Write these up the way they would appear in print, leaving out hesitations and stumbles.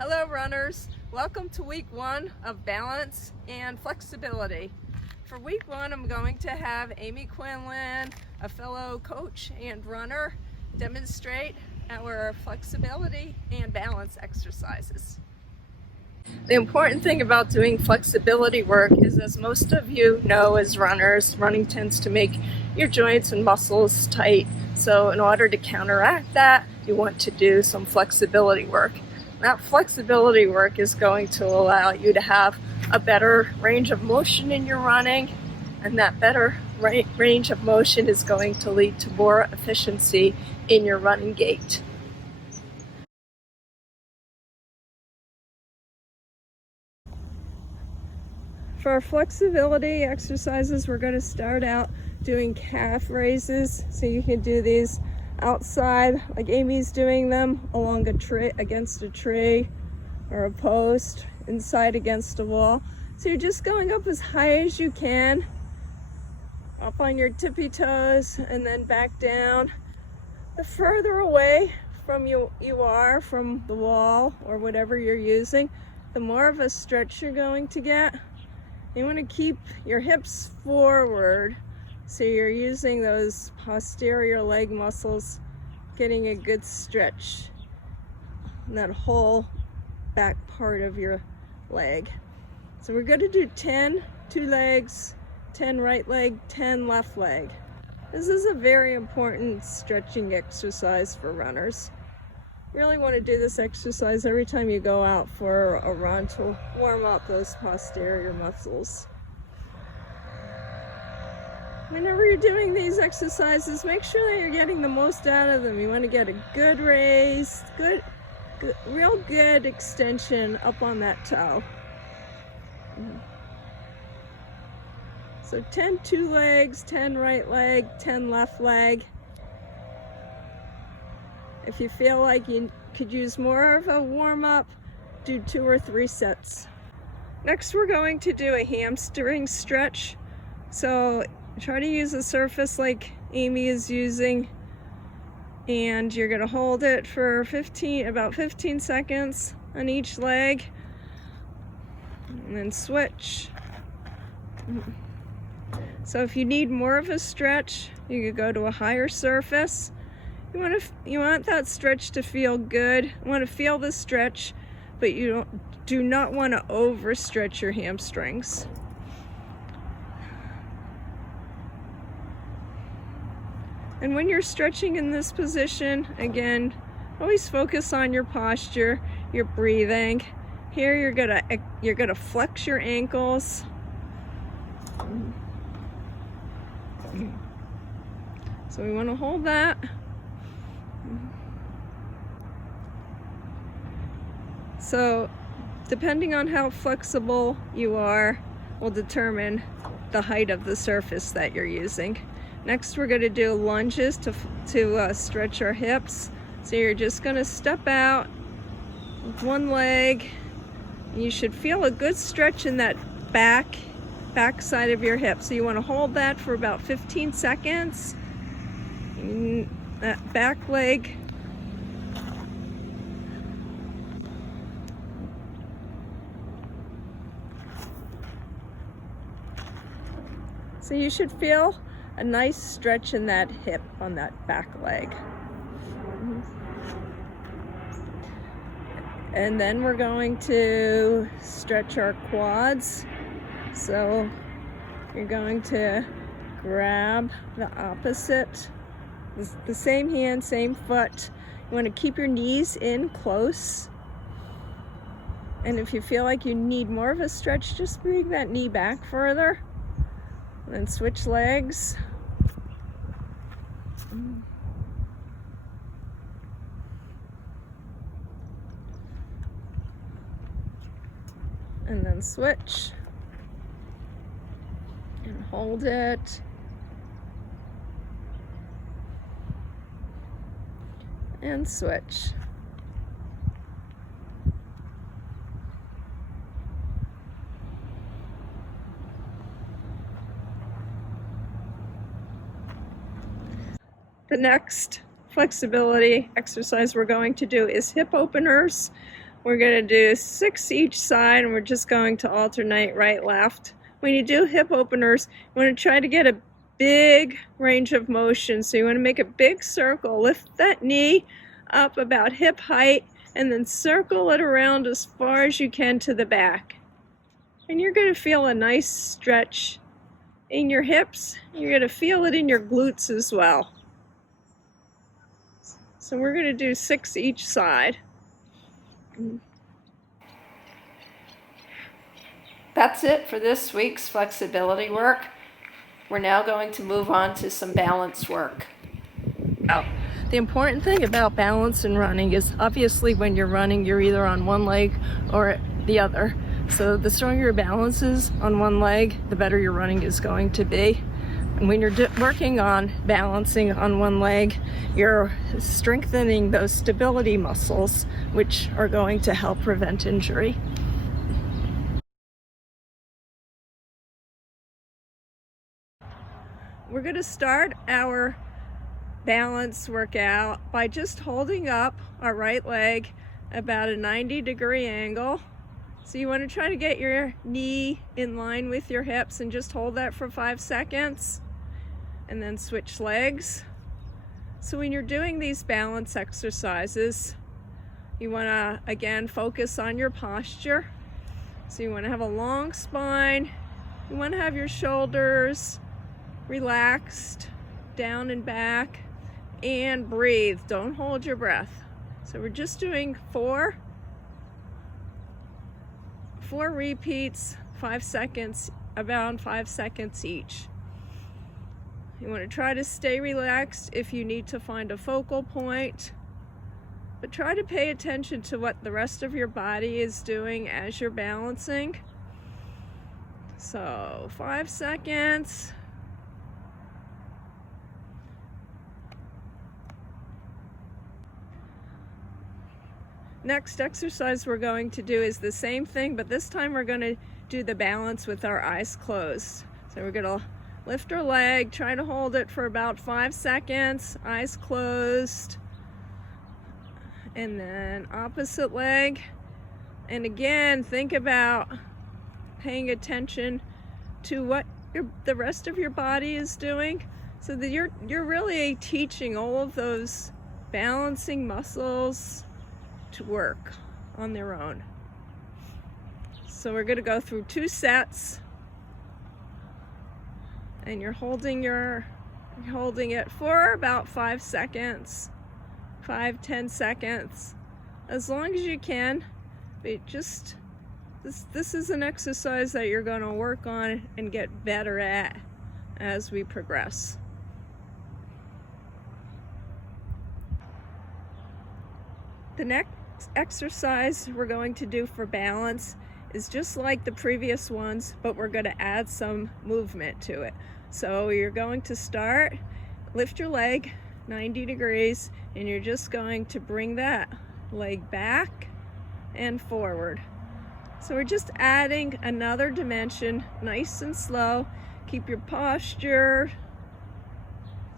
Hello runners, welcome to week 1 of balance and flexibility. For week 1 I'm going to have Amy Quinlan, a fellow coach and runner, demonstrate our flexibility and balance exercises. The important thing about doing flexibility work is, as most of you know as runners, running tends to make your joints and muscles tight. So in order to counteract that, you want to do some flexibility work. That flexibility work is going to allow you to have a better range of motion in your running, and that better range of motion is going to lead to more efficiency in your running gait. For our flexibility exercises, we're going to start out doing calf raises. So you can do these outside, like Amy's doing them, along a tree, against a tree or a post, inside against a wall. So you're just going up as high as you can, up on your tippy toes, and then back down. The further away from you are from the wall or whatever you're using, the more of a stretch you're going to get. You want to keep your hips forward, so you're using those posterior leg muscles, getting a good stretch in that whole back part of your leg. So we're going to do 10 two legs, 10 right leg, 10 left leg. This is a very important stretching exercise for runners. You really want to do this exercise every time you go out for a run to warm up those posterior muscles. Whenever you're doing these exercises, make sure that you're getting the most out of them. You want to get a good raise, real good extension up on that toe. So 10 two legs, 10 right leg, 10 left leg. If you feel like you could use more of a warm-up, do 2 or 3 sets. Next, we're going to do a hamstring stretch. So try to use a surface like Amy is using, and you're going to hold it for about 15 seconds on each leg, and then switch. So if you need more of a stretch, you could go to a higher surface. You want that stretch to feel good. You want to feel the stretch, but you do not want to overstretch your hamstrings. And when you're stretching in this position, again, always focus on your posture, your breathing. Here you're gonna flex your ankles. So we want to hold that. So depending on how flexible you are will determine the height of the surface that you're using. Next, we're going to do lunges to stretch our hips. So you're just going to step out with one leg. You should feel a good stretch in that back side of your hip. So you want to hold that for about 15 seconds. And that back leg. So you should feel a nice stretch in that hip on that back leg. And then we're going to stretch our quads. So you're going to grab the opposite, the same hand, same foot. You want to keep your knees in close. And if you feel like you need more of a stretch, just bring that knee back further. Then switch legs. And then switch. And hold it. And switch. The next flexibility exercise we're going to do is hip openers. We're going to do 6 each side, and we're just going to alternate right, left. When you do hip openers, you want to try to get a big range of motion. So you want to make a big circle. Lift that knee up about hip height, and then circle it around as far as you can to the back. And you're going to feel a nice stretch in your hips. You're going to feel it in your glutes as well. So we're going to do 6 each side. That's it for this week's flexibility work. We're now going to move on to some balance work. The important thing about balance and running is obviously when you're running, you're either on one leg or the other. So the stronger your balance is on one leg, the better your running is going to be. And when you're working on balancing on one leg, you're strengthening those stability muscles, which are going to help prevent injury. We're going to start our balance workout by just holding up our right leg about a 90-degree angle. So you want to try to get your knee in line with your hips and just hold that for 5 seconds. And then switch legs. So when you're doing these balance exercises, you want to again focus on your posture. So you want to have a long spine. You want to have your shoulders relaxed down and back, and breathe. Don't hold your breath. So we're just doing four repeats, 5 seconds, about 5 seconds each. You want to try to stay relaxed if you need to find a focal point, but try to pay attention to what the rest of your body is doing as you're balancing. So 5 seconds. Next exercise we're going to do is the same thing, but this time we're going to do the balance with our eyes closed. So we're going to lift our leg, try to hold it for about 5 seconds, eyes closed. And then opposite leg. And again, think about paying attention to what the rest of your body is doing, so that you're really teaching all of those balancing muscles to work on their own. So we're going to go through 2 sets, and you're holding it for about 5 seconds, 5-10 seconds, as long as you can. But just this is an exercise that you're going to work on and get better at as we progress. The next exercise we're going to do for balance is just like the previous ones, but we're going to add some movement to it. So you're going to start, lift your leg 90 degrees, and you're just going to bring that leg back and forward. So we're just adding another dimension, nice and slow. Keep your posture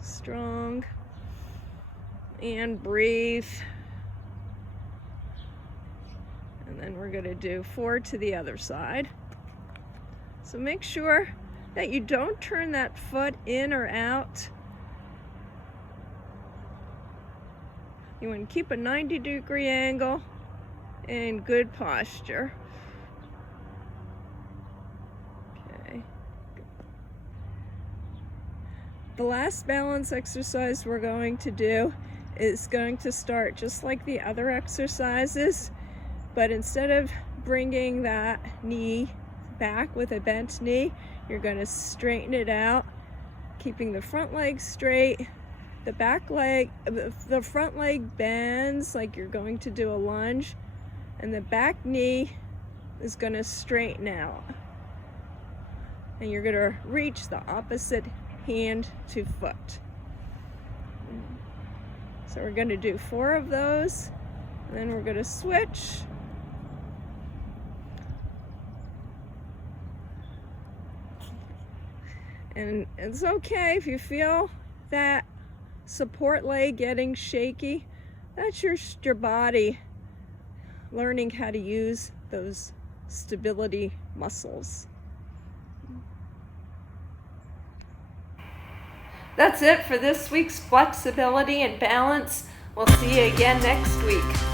strong and breathe. And then we're going to do 4 to the other side. So make sure that you don't turn that foot in or out. You want to keep a 90-degree angle and good posture. Okay. The last balance exercise we're going to do is going to start just like the other exercises, but instead of bringing that knee back with a bent knee, you're going to straighten it out, keeping the front leg straight, the back leg, the front leg bends like you're going to do a lunge, and the back knee is going to straighten out. And you're going to reach the opposite hand to foot. So we're going to do 4 of those, and then we're going to switch. And it's okay if you feel that support leg getting shaky. That's your body learning how to use those stability muscles. That's it for this week's flexibility and balance. We'll see you again next week.